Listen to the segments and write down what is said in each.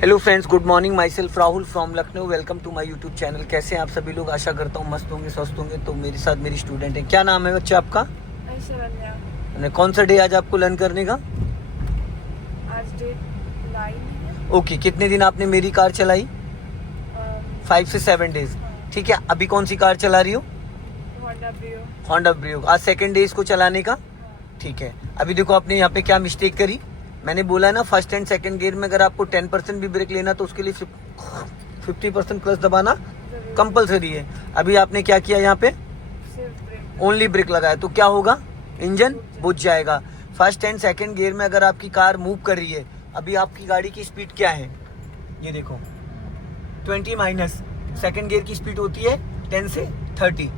Hello friends, good morning. My self Rahul from Lucknow. Welcome to my YouTube channel. कैसे हैं आप सभी लोग? आशा करता हूँ मस्त होंगे, स्वस्थ होंगे। तो मेरे साथ मेरी स्टूडेंट है। क्या नाम है बच्चे आपका? ऐश्वर्या। कौन सा डे आज आपको लर्न करने का? आज डेट 9 है। ओके, कितने दिन आपने मेरी कार चलाई? 5 से 7 डेज। ठीक है, अभी कौन सी कार चला रही हो? Honda Brio. Honda Brio. आज सेकंड डे इसको चलाने का। ठीक है, अभी देखो आपने यहाँ पे क्या मिस्टेक करी। मैंने बोला ना, फर्स्ट एंड सेकंड गियर में अगर आपको 10% भी ब्रेक लेना तो उसके लिए 50% क्लच दबाना कंपलसरी है। अभी आपने क्या किया, यहाँ पे सिर्फ ब्रेक। ओनली ब्रेक लगाया तो क्या होगा? इंजन बुझ जाएगा। फर्स्ट एंड सेकंड गियर में अगर आपकी कार मूव कर रही है, अभी आपकी गाड़ी की स्पीड क्या है? ये देखो 20 माइनस सेकंड गियर की स्पीड होती है 10 से 30।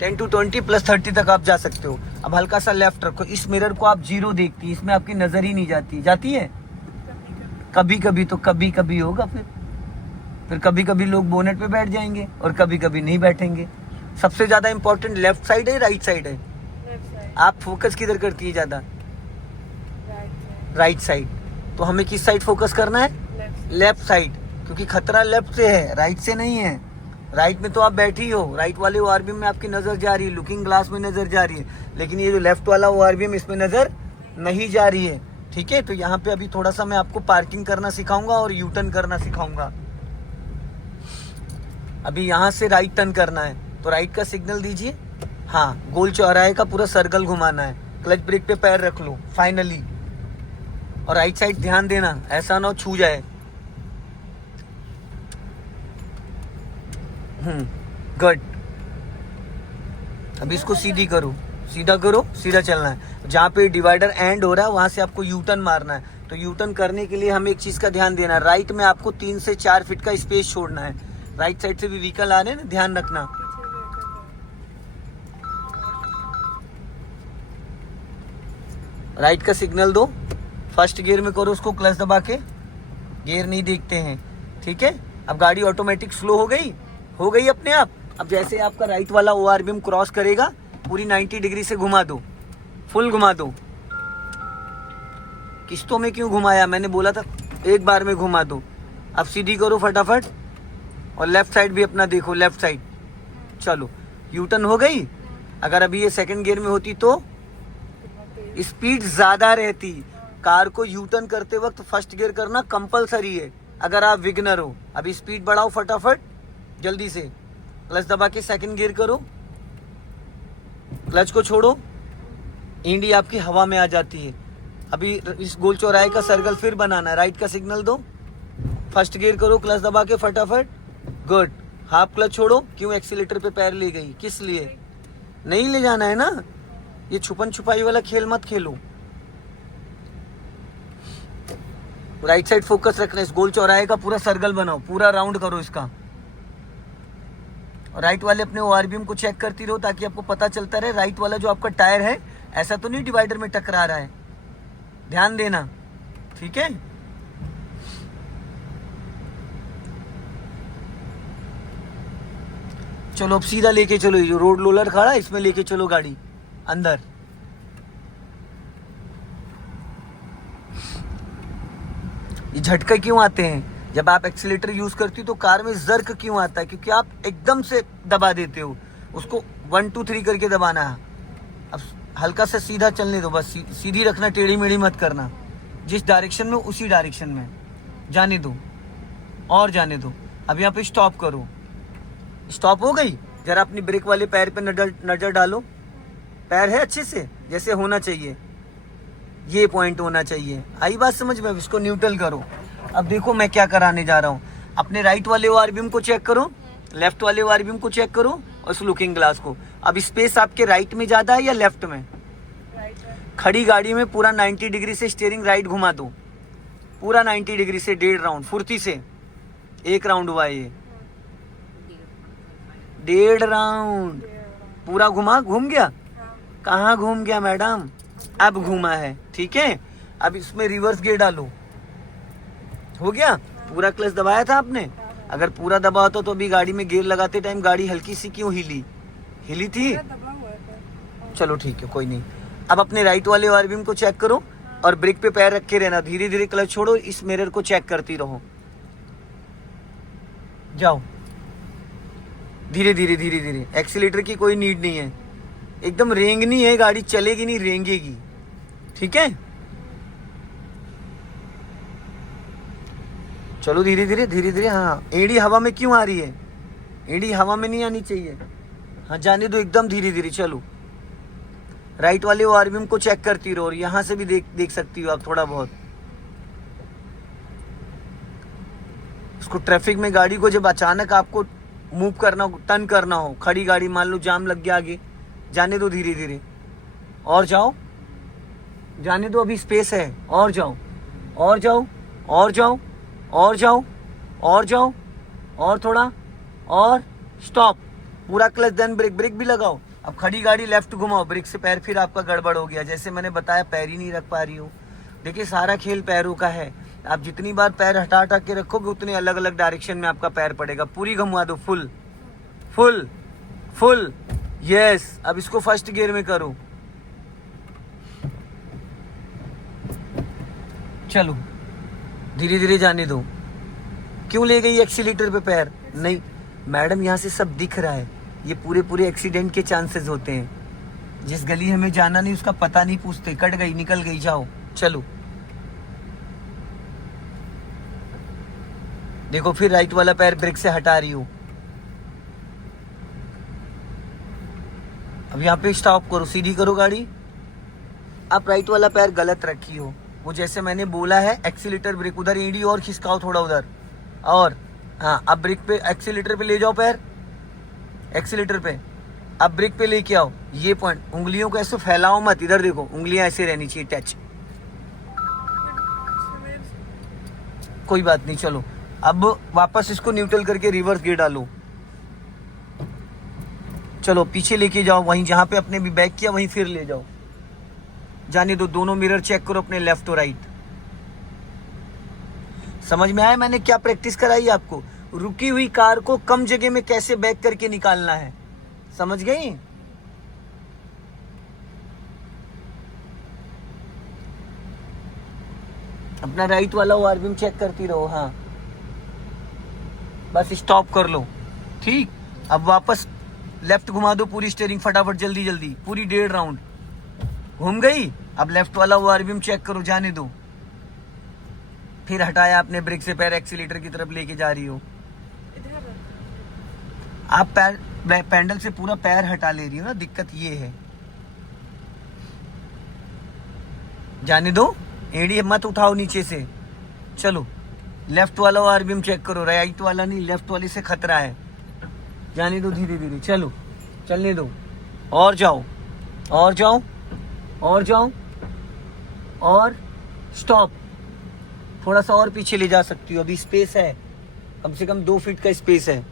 10 to 20 प्लस 30 तक आप जा सकते हो। अब हल्का सा लेफ्ट रखो। इस मिरर को आप जीरो देखती है, इसमें आपकी नजर ही नहीं जाती। जाती है कभी कभी, तो कभी कभी होगा। फिर कभी कभी लोग बोनेट पे बैठ जाएंगे और कभी कभी नहीं बैठेंगे। सबसे ज्यादा इंपॉर्टेंट लेफ्ट साइड है, राइट साइड है? Left side. आप फोकस किधर करती है ज्यादा? Right right side. तो हमें किस साइड फोकस करना है? साइड। लेफ्ट साइड, क्योंकि खतरा लेफ्ट से है, राइट से नहीं है। राइट में तो आप बैठी हो, राइट वाले ओआरबीएम में आपकी नजर जा रही है, लुकिंग ग्लास में नजर जा रही है, लेकिन ये जो लेफ्ट वाला ओआरबीएम इसमें नजर नहीं जा रही है। ठीक है, तो यहाँ पे अभी थोड़ा सा मैं आपको पार्किंग करना सिखाऊंगा और यू टर्न करना सिखाऊंगा। अभी यहाँ से राइट टर्न करना है तो राइट का सिग्नल दीजिए। हाँ, गोल चौराहे का पूरा सर्कल घुमाना है। क्लच ब्रेक पे पैर रख लो फाइनली, और राइट साइड ध्यान देना, ऐसा ना हो छू जाए। गुड। अब इसको सीधी करो, सीधा करो, सीधा चलना है। जहाँ पे डिवाइडर एंड हो रहा है वहां से आपको यू टर्न मारना है। तो यू टर्न करने के लिए हमें एक चीज का ध्यान देना है, राइट में आपको 3 से 4 फीट का स्पेस छोड़ना है। राइट साइड से भी व्हीकल आ रहे हैं ना, ध्यान रखना। पीछे देखो। राइट का सिग्नल दो, फर्स्ट गियर में करो उसको, क्लच दबा के। गियर नहीं देखते हैं, ठीक है। अब गाड़ी ऑटोमेटिक स्लो हो गई अपने आप। अब जैसे आपका राइट वाला ओआरबीएम क्रॉस करेगा, पूरी 90 डिग्री से घुमा दो, फुल घुमा दो। किस्तों में क्यों घुमाया? मैंने बोला था एक बार में घुमा दो। अब सीधी करो फटाफट, और लेफ्ट साइड भी अपना देखो, लेफ्ट साइड। चलो, यू टर्न हो गई। अगर अभी ये सेकंड गियर में होती तो स्पीड ज्यादा रहती। कार को यू टर्न करते वक्त फर्स्ट गियर करना कंपलसरी है अगर आप विगनर हो। अभी स्पीड बढ़ाओ फटाफट, जल्दी से। क्लच दबा के सेकंड गियर करो, क्लच को छोड़ो, इंडी आपकी हवा में आ जाती है। अभी इस गोल चौराहे का सर्कल फिर बनाना है। राइट का सिग्नल दो, फर्स्ट गियर करो, क्लच दबा के फटाफट। गुड। हाफ क्लच छोड़ो। क्यों एक्सीलेटर पे पैर ले गई? किस लिए? नहीं ले जाना है ना, ये छुपन छुपाई वाला खेल मत खेलो। राइट साइड फोकस रखना। इस गोल चौराहे का पूरा सर्कल बनाओ, पूरा राउंड करो इसका। और राइट वाले अपने ओआरबीएम को चेक करती रहो ताकि आपको पता चलता रहे राइट वाला जो आपका टायर है ऐसा तो नहीं डिवाइडर में टकरा रहा है। ध्यान देना, ठीक है। चलो अब सीधा लेके चलो, ये रोड रोलर खड़ा है इसमें लेके चलो गाड़ी अंदर। ये झटके क्यों आते हैं जब आप एक्सीलेटर यूज करती हो? तो कार में जर्क क्यों आता है? क्योंकि आप एकदम से दबा देते हो। उसको 1 2 3 करके दबाना है। अब हल्का सा सीधा चलने दो, बस सीधी रखना, टेढ़ी मेढ़ी मत करना। जिस डायरेक्शन में उसी डायरेक्शन में जाने दो, और जाने दो। अब यहाँ पे स्टॉप करो। स्टॉप हो गई। जरा अपनी ब्रेक वाले पैर पे नजर डालो। पैर है अच्छे से, जैसे होना चाहिए, ये पॉइंट होना चाहिए। आई बात समझ में? इसको न्यूट्रल करो। अब देखो मैं क्या कराने जा रहा हूँ। अपने राइट वाले ओआरबीएम को चेक करो, लेफ्ट वाले ओआरबीएम को चेक करो, और उस लुकिंग ग्लास को। अब स्पेस आपके राइट में ज्यादा है या लेफ्ट में? राइट है। खड़ी गाड़ी में पूरा 90 डिग्री से स्टीयरिंग राइट घुमा दो, पूरा 90 डिग्री से 1.5 राउंड फुर्ती से। 1 राउंड हुआ ये, 1.5 राउंड पूरा घुमा। घूम गया? कहाँ घूम गया मैडम? अब घूमा है, ठीक है। अब इसमें रिवर्स गियर डालो। हो गया? पूरा क्लच दबाया था आपने? अगर पूरा दबा होता तो अभी गाड़ी में गियर लगाते टाइम गाड़ी हल्की सी क्यों हिली थी? दबा हुआ था। चलो ठीक है, कोई नहीं। अब अपने राइट वाले ओआरबीएम को चेक करो और ब्रेक पे पैर रख के रहना। धीरे धीरे क्लच छोड़ो, इस मिरर को चेक करती रहो। जाओ, धीरे धीरे धीरे धीरे, एक्सीलेटर की कोई नीड नहीं है, एकदम रेंगनी है गाड़ी, चलेगी नहीं रेंगेगी, ठीक है। चलो धीरे धीरे धीरे धीरे। हाँ, एड़ी हवा में क्यों आ रही है? एड़ी हवा में नहीं आनी चाहिए। हाँ, जाने दो, एकदम धीरे धीरे चलो। राइट वाले आरबीएम को चेक करती रहो, और यहां से भी देख सकती हो आप थोड़ा बहुत। उसको ट्रैफिक में गाड़ी को जब अचानक आपको मूव करना हो, टर्न करना हो, खड़ी गाड़ी मान लो जाम लग गया आगे, जाने दो धीरे धीरे, और जाओ, जाने दो, अभी स्पेस है, और जाओ, और जाओ, और जाओ, और जाओ, और जाओ, और थोड़ा, और स्टॉप, पूरा क्लच, देन ब्रेक, ब्रेक भी लगाओ। अब खड़ी गाड़ी लेफ्ट घुमाओ, ब्रेक से पैर फिर आपका गड़बड़ हो गया, जैसे मैंने बताया पैर ही नहीं रख पा रही हो। देखिए सारा खेल पैरों का है, आप जितनी बार पैर हटा हटा के रखोगे उतने अलग अलग डायरेक्शन में आपका पैर पड़ेगा। पूरी घुमा दो, फुल फुल फुल, यस। अब इसको फर्स्ट गियर में करो, चलो धीरे धीरे जाने दो। क्यों ले गई एक्सीलेटर पे पैर? नहीं मैडम, यहाँ से सब दिख रहा है, ये पूरे पूरे एक्सीडेंट के चांसेस होते हैं। जिस गली हमें जाना नहीं उसका पता नहीं पूछते, कट गई, निकल गई, जाओ, चलो। देखो फिर राइट वाला पैर ब्रेक से हटा रही हो। अब यहाँ पे स्टॉप करो, सीधी करो गाड़ी। आप राइट वाला पैर गलत रखी हो, वो जैसे मैंने बोला है, एक्सीलेटर ब्रेक, उधर एडी और खिसकाओ थोड़ा उधर, और हाँ, अब ब्रेक पे, एक्सीलेटर पे ले जाओ पैर, एक्सीलेटर पे, अब ब्रेक पे लेके आओ। ये पॉइंट, उंगलियों को ऐसे फैलाओ मत, इधर देखो, उंगलियां ऐसे रहनी चाहिए टच। कोई बात नहीं, चलो अब वापस इसको न्यूट्रल करके रिवर्स गियर डालो। चलो पीछे लेके जाओ, वहीं जहां पे अपने भी बैक किया वहीं फिर ले जाओ। जाने दो, दोनों मिरर चेक करो अपने लेफ्ट और राइट। समझ में आया मैंने क्या प्रैक्टिस कराई आपको? रुकी हुई कार को कम जगह में कैसे बैक करके निकालना है, समझ गई? अपना राइट वाला आरबीएम चेक करती रहो। हाँ, बस स्टॉप कर लो, ठीक। अब वापस लेफ्ट घुमा दो पूरी स्टीयरिंग, फटाफट, जल्दी जल्दी, पूरी 1.5 राउंड घूम गई। अब लेफ्ट वाला आरबीएम चेक करो, जाने दो। फिर हटाया आपने ब्रेक से पैर, एक्सीलेटर की तरफ लेके जा रही हो। आप पैर पैडल से पूरा पैर हटा ले रही हो ना, दिक्कत ये है। जाने दो, एड़ी मत उठाओ नीचे से। चलो लेफ्ट वाला आरबीएम चेक करो, राइट वाला नहीं, लेफ्ट वाले से खतरा है। जाने दो धीरे धीरे, चलो चलने दो, और जाओ, और जाओ, और जाओ, और स्टॉप। थोड़ा सा और पीछे ले जा सकती हो, अभी स्पेस है, कम से कम 2 फीट का स्पेस है।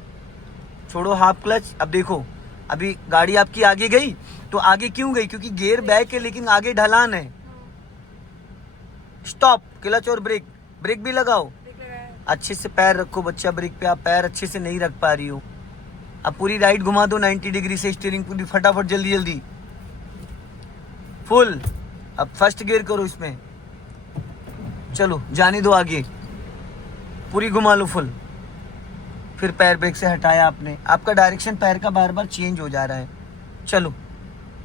छोड़ो हाफ क्लच। अब देखो, अभी गाड़ी आपकी आगे गई, तो आगे क्यों गई? क्योंकि गियर बैक है लेकिन आगे ढलान है। स्टॉप, क्लच और ब्रेक, ब्रेक भी लगाओ, अच्छे से पैर रखो बच्चा ब्रेक पे। आप पैर अच्छे से नहीं रख पा रही हो। अब पूरी राइट घुमा दो 90 डिग्री से, स्टीयरिंग पूरी फटाफट, जल्दी जल्दी, फुल। अब फर्स्ट गियर करो इसमें, चलो जाने दो आगे, पूरी घुमा लो फुल। फिर पैर ब्रेक से हटाया आपने, आपका डायरेक्शन पैर का बार बार चेंज हो जा रहा है। चलो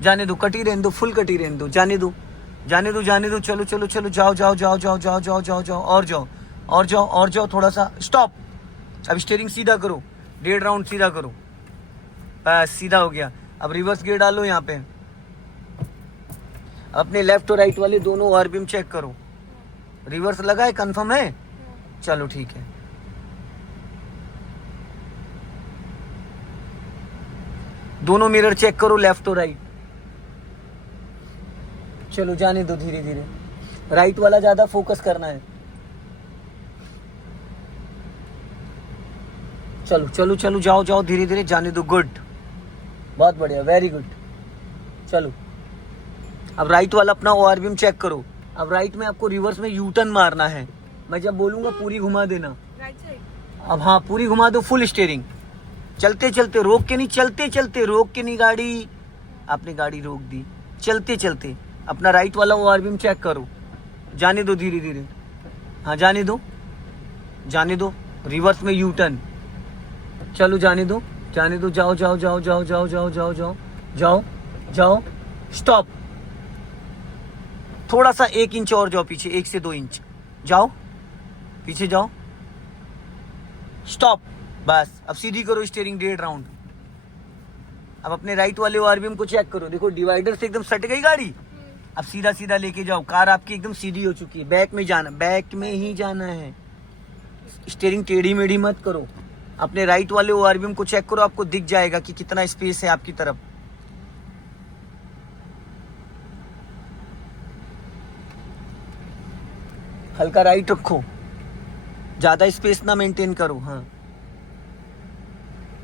जाने दो, कटी रहने दो, फुल कटी रहने दो, जाने दो, जाने दो, जाने दो, चलो चलो चलो, जाओ जाओ जाओ जाओ जाओ जाओ जाओ जाओ, और जाओ, और जाओ, और जाओ, थोड़ा सा स्टॉप। अब स्टीयरिंग सीधा करो, 1.5 राउंड सीधा करो, बस सीधा हो गया। अब रिवर्स गियर डालो यहाँ पे, अपने लेफ्ट और राइट वाले दोनों आरबीएम चेक करो। रिवर्स लगा है, कंफर्म है? चलो ठीक है। दोनों मिरर चेक करो, लेफ्ट और राइट। चलो जाने दो धीरे धीरे, राइट वाला ज्यादा फोकस करना है। चलो चलो चलो, जाओ जाओ, धीरे धीरे, जाने दो, गुड, बहुत बढ़िया, वेरी गुड। चलो अब राइट वाला अपना आरबीएम चेक करो। अब राइट में आपको रिवर्स में यू टर्न मारना है, मैं जब बोलूंगा पूरी घुमा देना। Right side. अब हाँ, पूरी घुमा दो, फुल स्टीयरिंग, चलते चलते, रोक के नहीं, चलते चलते, रोक के नहीं गाड़ी। आपने गाड़ी रोक दी, चलते चलते अपना राइट वाला आरबीएम चेक करो, जाने दो धीरे धीरे। हाँ जाने दो, जाने दो, रिवर्स में यू टर्न, चलो जाने दो, जाने दो, जाओ जाओ जाओ जाओ जाओ जाओ जाओ जाओ जाओ जाओ, स्टॉप। थोड़ा सा 1 इंच और जाओ पीछे, 1 से 2 इंच जाओ पीछे जाओ, स्टॉप। बस अब सीधी करो स्टीयरिंग 1.5 राउंड। अब अपने राइट वाले ओआरबीएम को चेक करो, देखो डिवाइडर से एकदम सट गई गाड़ी। अब सीधा सीधा लेके जाओ, कार आपकी एकदम सीधी हो चुकी है। बैक में जाना, बैक में ही जाना है, स्टीयरिंग टेढ़ी मेढ़ी मत करो। अपने राइट वाले ओआरबीएम को चेक करो, आपको दिख जाएगा कि कितना स्पेस है आपकी तरफ। हल्का राइट रखो, ज्यादा स्पेस ना मेंटेन करो। हाँ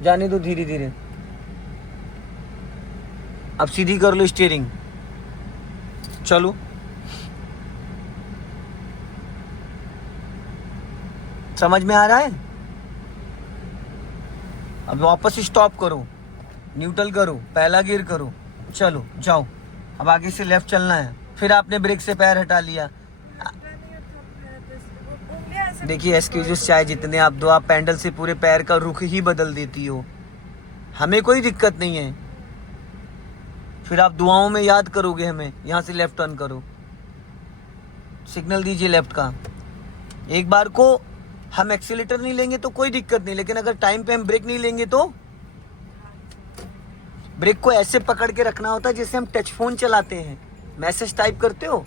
जाने दो धीरे धीरे। अब सीधी कर लो स्टीयरिंग, चलो। समझ में आ रहा है? अब वापस स्टॉप करो, न्यूट्रल करो, पहला गियर करो, चलो जाओ। अब आगे से लेफ्ट चलना है। फिर आपने ब्रेक से पैर हटा लिया। देखिए एक्सक्यूजेस चाहे जितने आप दो, आप पैडल से पूरे पैर का रुख ही बदल देती हो, हमें कोई दिक्कत नहीं है। फिर आप दुआओं में याद करोगे हमें, यहाँ से लेफ्ट टर्न करो, सिग्नल दीजिए लेफ्ट का। एक बार को हम एक्सीलेटर नहीं लेंगे तो कोई दिक्कत नहीं, लेकिन अगर टाइम पे हम ब्रेक नहीं लेंगे तो ब्रेक को ऐसे पकड़ के रखना होता है जैसे हम टच फोन चलाते हैं, मैसेज टाइप करते हो,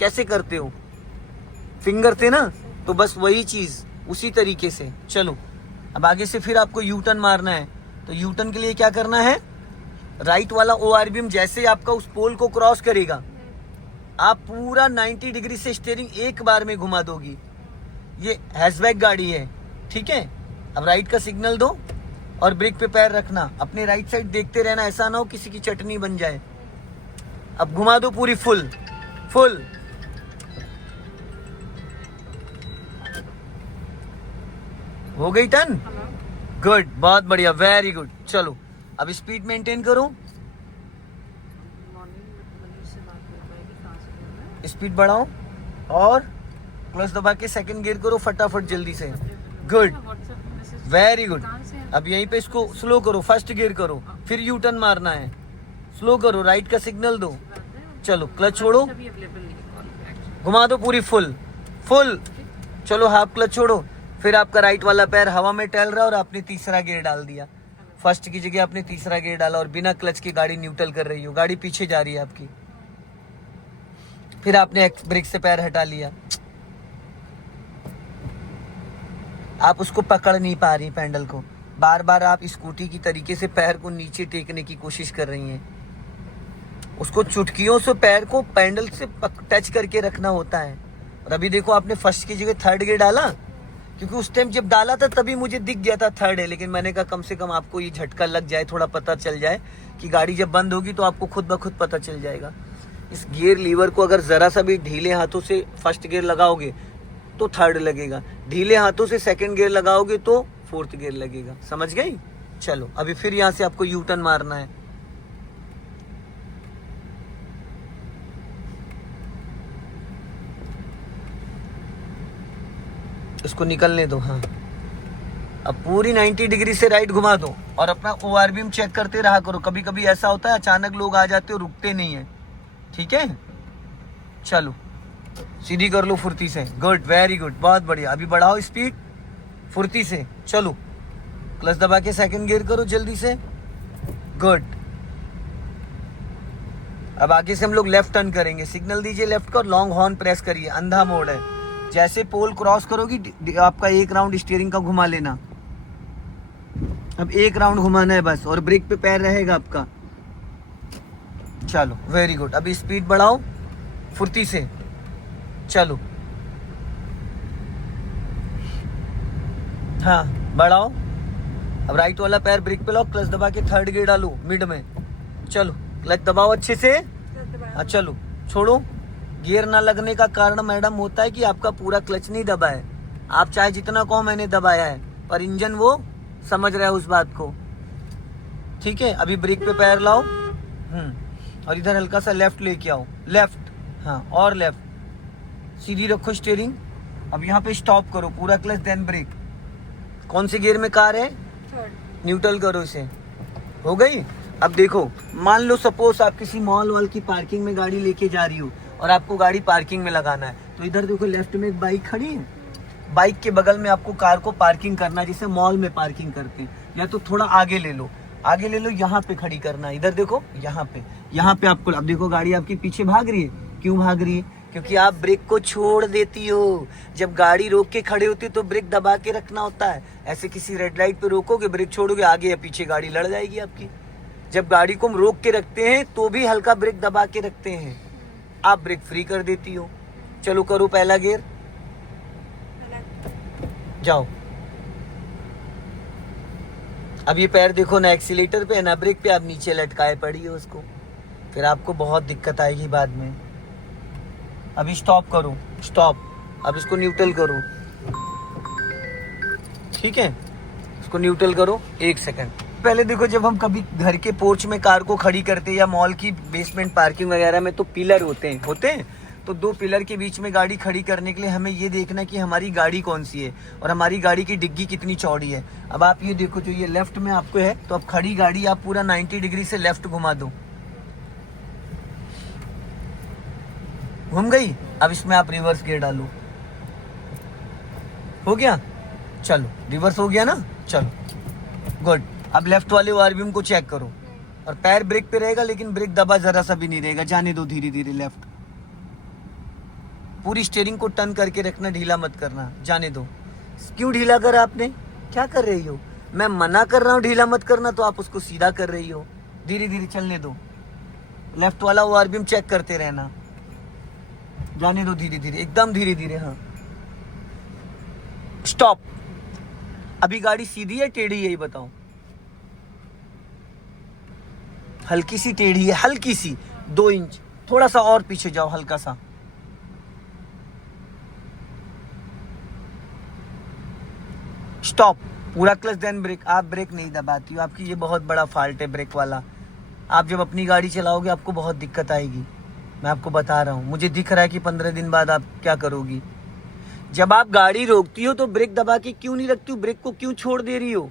कैसे करते हो, फिंगर से ना, तो बस वही चीज उसी तरीके से। चलो अब आगे से फिर आपको यू टर्न मारना है। तो यू टर्न के लिए क्या करना है, राइट वाला ओआरबीएम जैसे आपका उस पोल को क्रॉस करेगा, आप पूरा 90 डिग्री से स्टीयरिंग एक बार में घुमा दोगी। ये हैचबैक गाड़ी है, ठीक है। अब राइट का सिग्नल दो और ब्रेक पे पैर रखना, अपने राइट साइड देखते रहना, ऐसा ना हो किसी की चटनी बन जाए। अब घुमा दो पूरी फुल फुल। हो गई टर्न, गुड, बहुत बढ़िया, वेरी गुड। चलो अब स्पीड मेंटेन करो, स्पीड बढ़ाओ और क्लच दबा के सेकंड गियर करो फटाफट जल्दी से। Good, very good. अब यहीं पे इसको स्लो करो, फर्स्ट गियर करो, फिर यू टर्न मारना है, स्लो करो, राइट का सिग्नल दो, चलो क्लच छोड़ो, घुमा दो पूरी फुल फुल। चलो हाफ क्लच छोड़ो, फिर आपका राइट वाला पैर हवा में टहल रहा है और आपने तीसरा गियर डाल दिया। फर्स्ट की जगह आपने तीसरा गियर डाला और बिना क्लच की गाड़ी न्यूट्रल कर रही हो, गाड़ी पीछे जा रही है आपकी। फिर आपने ब्रेक से पैर हटा लिया, आप उसको पकड़ नहीं पा रही पैडल को, बार बार आप स्कूटी की तरीके से पैर को नीचे टेकने की कोशिश कर रही हैं। उसको चुटकियों से पैर को पैडल से टच करके रखना होता है। और अभी देखो आपने फर्स्ट की जगह थर्ड गियर डाला, क्योंकि उस टाइम जब डाला था तभी मुझे दिख गया था थर्ड है, लेकिन मैंने कहा कम से कम आपको ये झटका लग जाए, थोड़ा पता चल जाए कि गाड़ी जब बंद होगी तो आपको खुद ब खुद पता चल जाएगा। इस गियर लीवर को अगर जरा सा भी ढीले हाथों से फर्स्ट गियर लगाओगे तो थर्ड लगेगा, ढीले हाथों से सेकंड गियर लगाओगे तो फोर्थ गियर लगेगा। समझ गई? चलो अभी फिर यहाँ से आपको यू टर्न मारना है। इसको निकलने दो। हाँ अब पूरी 90 डिग्री से राइट घुमा दो और अपना ओआरबीएम चेक करते रहा करो। कभी कभी ऐसा होता है अचानक लोग आ जाते हो, रुकते नहीं है, ठीक है। चलो सीधी कर लो फुर्ती से, गुड, वेरी गुड, बहुत बढ़िया। अभी बढ़ाओ स्पीड फुर्ती से, चलो क्लच दबा के सेकंड गियर करो जल्दी से, गुड। अब आगे से हम लोग लेफ्ट टर्न करेंगे, सिग्नल दीजिए लेफ्ट का और लॉन्ग हॉर्न प्रेस करिए, अंधा मोड है। जैसे पोल क्रॉस करोगी आपका एक राउंड स्टीयरिंग का घुमा लेना, अब एक राउंड घुमाना है बस, और ब्रेक पे पैर रहेगा आपका। चलो वेरी गुड, अभी स्पीड बढ़ाओ फुर्ती से, चलो हाँ बढ़ाओ। अब राइट वाला पैर ब्रेक पे लाओ, क्लच दबा के थर्ड गियर डालो मिड में, चलो क्लच दबाओ अच्छे से। हाँ चलो छोड़ो। गियर ना लगने का कारण मैडम होता है कि आपका पूरा क्लच नहीं दबा है। आप चाहे जितना कहो मैंने दबाया है, पर इंजन वो समझ रहा है उस बात को, ठीक है। अभी ब्रेक पे पैर लाओ, और इधर हल्का सा लेफ्ट लेके आओ, लेफ्ट, हाँ और लेफ्ट, सीधी रखो स्टीयरिंग। अब यहाँ पे स्टॉप करो, पूरा क्लच देन ब्रेक। कौन से गियर में कार है? थर्ड। न्यूट्रल करो इसे। हो गई। अब देखो, मान लो सपोज आप किसी मॉल वॉल की पार्किंग में गाड़ी लेके जा रही हो और आपको गाड़ी पार्किंग में लगाना है, तो इधर देखो लेफ्ट में एक बाइक खड़ी है, बाइक के बगल में आपको कार को पार्किंग करना है, जैसे मॉल में पार्किंग करते हैं। या तो थोड़ा आगे ले लो, आगे ले लो, यहाँ पे खड़ी करना है। इधर देखो, यहाँ पे आपको, अब देखो गाड़ी आपके पीछे भाग रही है। क्यों भाग रही है? क्योंकि आप ब्रेक को छोड़ देती हो। जब गाड़ी रोक के खड़े होती है तो ब्रेक दबा के रखना होता है। ऐसे किसी रेड लाइट पे रोकोगे, ब्रेक छोड़ोगे, आगे या पीछे गाड़ी लड़ जाएगी आपकी। जब गाड़ी को हम रोक के रखते हैं तो भी हल्का ब्रेक दबा के रखते हैं, आप ब्रेक फ्री कर देती हो। चलो करो पहला गियर, जाओ। अब ये पैर देखो ना एक्सीलेटर पे है ना ब्रेक पे, आप नीचे लटकाए पड़ी हो उसको, फिर आपको बहुत दिक्कत आएगी बाद में। अभी स्टॉप करो, स्टॉप। अब इसको न्यूट्रल करो, ठीक है, इसको न्यूट्रल करो 1 सेकंड। पहले देखो, जब हम कभी घर के पोर्च में कार को खड़ी करते हैं या मॉल की बेसमेंट पार्किंग वगैरह में, तो पिलर होते हैं। तो 2 पिलर के बीच में गाड़ी खड़ी करने के लिए हमें ये देखना है कि हमारी गाड़ी कौन सी है और हमारी गाड़ी की डिग्गी कितनी चौड़ी है। अब आप ये देखो, जो ये लेफ्ट में आपको है, तो अब खड़ी गाड़ी आप पूरा 90 डिग्री से लेफ्ट घुमा दो, घूम गई। अब इसमें आप रिवर्स गियर डालो, हो गया। चलो रिवर्स हो गया ना, चलो गुड। अब लेफ्ट वाले ORVM को चेक करो, और पैर ब्रेक पे रहेगा लेकिन ब्रेक दबा जरा सा भी नहीं रहेगा। जाने दो धीरे धीरे लेफ्ट, पूरी स्टीयरिंग को टर्न करके रखना, ढीला मत करना, जाने दो। क्यों ढीला करा आपने? क्या कर रही हो? मैं मना कर रहा हूँ ढीला मत करना, तो आप उसको सीधा कर रही हो। धीरे धीरे चलने दो, लेफ्ट वाला ORVM चेक करते रहना, जाने दो धीरे धीरे, एकदम धीरे धीरे। हाँ, स्टॉप। अभी गाड़ी सीधी है टेढ़ी है, ये बताओ? हल्की सी टेढ़ी है, हल्की सी 2 इंच। थोड़ा सा और पीछे जाओ, हल्का सा। स्टॉप। पूरा क्लच देन ब्रेक। आप ब्रेक नहीं दबाती हो, आपकी ये बहुत बड़ा फॉल्ट है ब्रेक वाला। आप जब अपनी गाड़ी चलाओगे आपको बहुत दिक्कत आएगी, मैं आपको बता रहा हूँ। मुझे दिख रहा है कि 15 दिन बाद आप क्या करोगी। जब आप गाड़ी रोकती हो तो ब्रेक दबा के क्यों नहीं रखती हो? ब्रेक को क्यों छोड़ दे रही हो?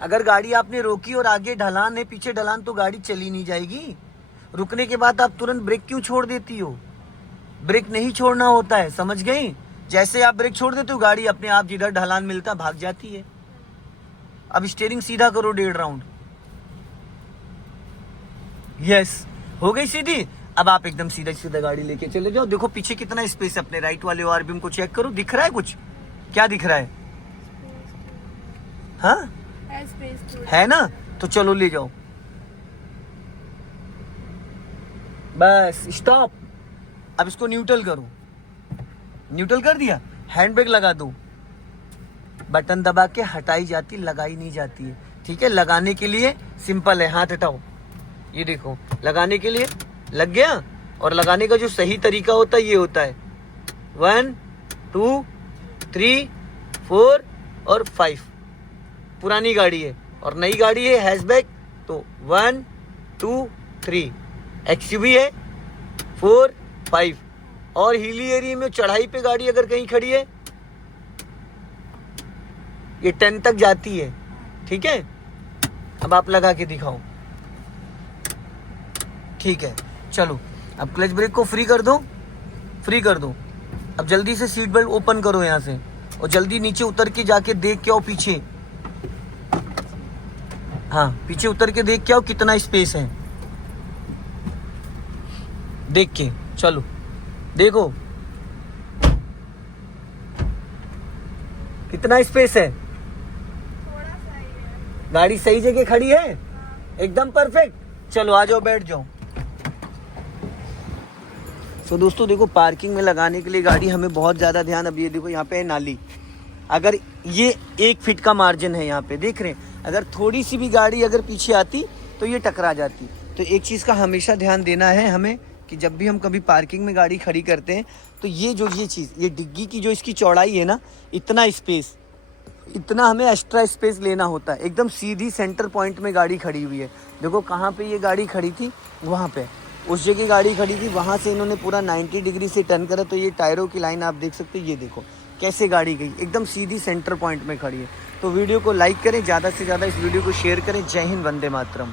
अगर गाड़ी आपने रोकी और आगे ढलान है, पीछे ढलान, तो गाड़ी चली नहीं जाएगी। रुकने के बाद आप तुरंत ब्रेक क्यों छोड़ देती हो? ब्रेक नहीं छोड़ना होता है, समझ गई? जैसे आप ब्रेक छोड़ देते हो, गाड़ी अपने आप जिधर ढलान मिलता भाग जाती है। अब स्टीयरिंग सीधा करो 1.5 राउंड। यस, हो गई सीधी। अब आप एकदम सीधा सीधा गाड़ी लेके चले जाओ। देखो पीछे कितना स्पेस है। अपने राइट वाले ORVM को चेक करो, दिख रहा है कुछ? क्या दिख रहा है? हाँ है ना, तो चलो ले जाओ। Bus stop. अब इसको न्यूट्रल करो। न्यूट्रल कर दिया, हैंड ब्रेक लगा दो। बटन दबा के हटाई जाती, लगाई नहीं जाती है, ठीक है? लगाने के लिए सिंपल है, हाथ हटाओ। ये देखो, लगाने के लिए लग गया। और लगाने का जो सही तरीका होता है ये होता है 1 2 3 4 और 5। पुरानी गाड़ी है और नई गाड़ी है हैचबैक, तो 1 2 3। XUV है 4 5। और हिली एरिया में चढ़ाई पे गाड़ी अगर कहीं खड़ी है, ये 10 तक जाती है, ठीक है? अब आप लगा के दिखाओ, ठीक है? चलो अब क्लच ब्रेक को फ्री कर दो, फ्री कर दो। अब जल्दी से सीट बेल्ट ओपन करो यहाँ से, और जल्दी नीचे उतर के जाके देख के आओ पीछे। हाँ, पीछे उतर के देख के आओ कितना स्पेस है, देख के चलो। देखो कितना स्पेस है, थोड़ा सा ही है। गाड़ी सही जगह खड़ी है, एकदम परफेक्ट। चलो आ जाओ, बैठ जाओ। तो दोस्तों देखो, पार्किंग में लगाने के लिए गाड़ी हमें बहुत ज़्यादा ध्यान। अब ये देखो यहाँ पे है नाली, अगर ये 1 फीट का मार्जिन है यहाँ पे, देख रहे हैं? अगर थोड़ी सी भी गाड़ी अगर पीछे आती तो ये टकरा जाती। तो एक चीज़ का हमेशा ध्यान देना है हमें कि जब भी हम कभी पार्किंग में गाड़ी खड़ी करते हैं तो ये चीज़, ये डिग्गी की जो इसकी चौड़ाई है ना, इतना स्पेस, इतना हमें एक्स्ट्रा स्पेस लेना होता है। एकदम सीधी सेंटर पॉइंट में गाड़ी खड़ी हुई है। देखो कहाँ पे ये गाड़ी खड़ी थी, वहाँ पे उस जगह गाड़ी खड़ी थी, वहाँ से इन्होंने पूरा 90 डिग्री से टर्न करा। तो ये टायरों की लाइन आप देख सकते हो, ये देखो कैसे गाड़ी गई, एकदम सीधी सेंटर पॉइंट में खड़ी है। तो वीडियो को लाइक करें, ज़्यादा से ज़्यादा इस वीडियो को शेयर करें। जय हिंद, वंदे मातरम।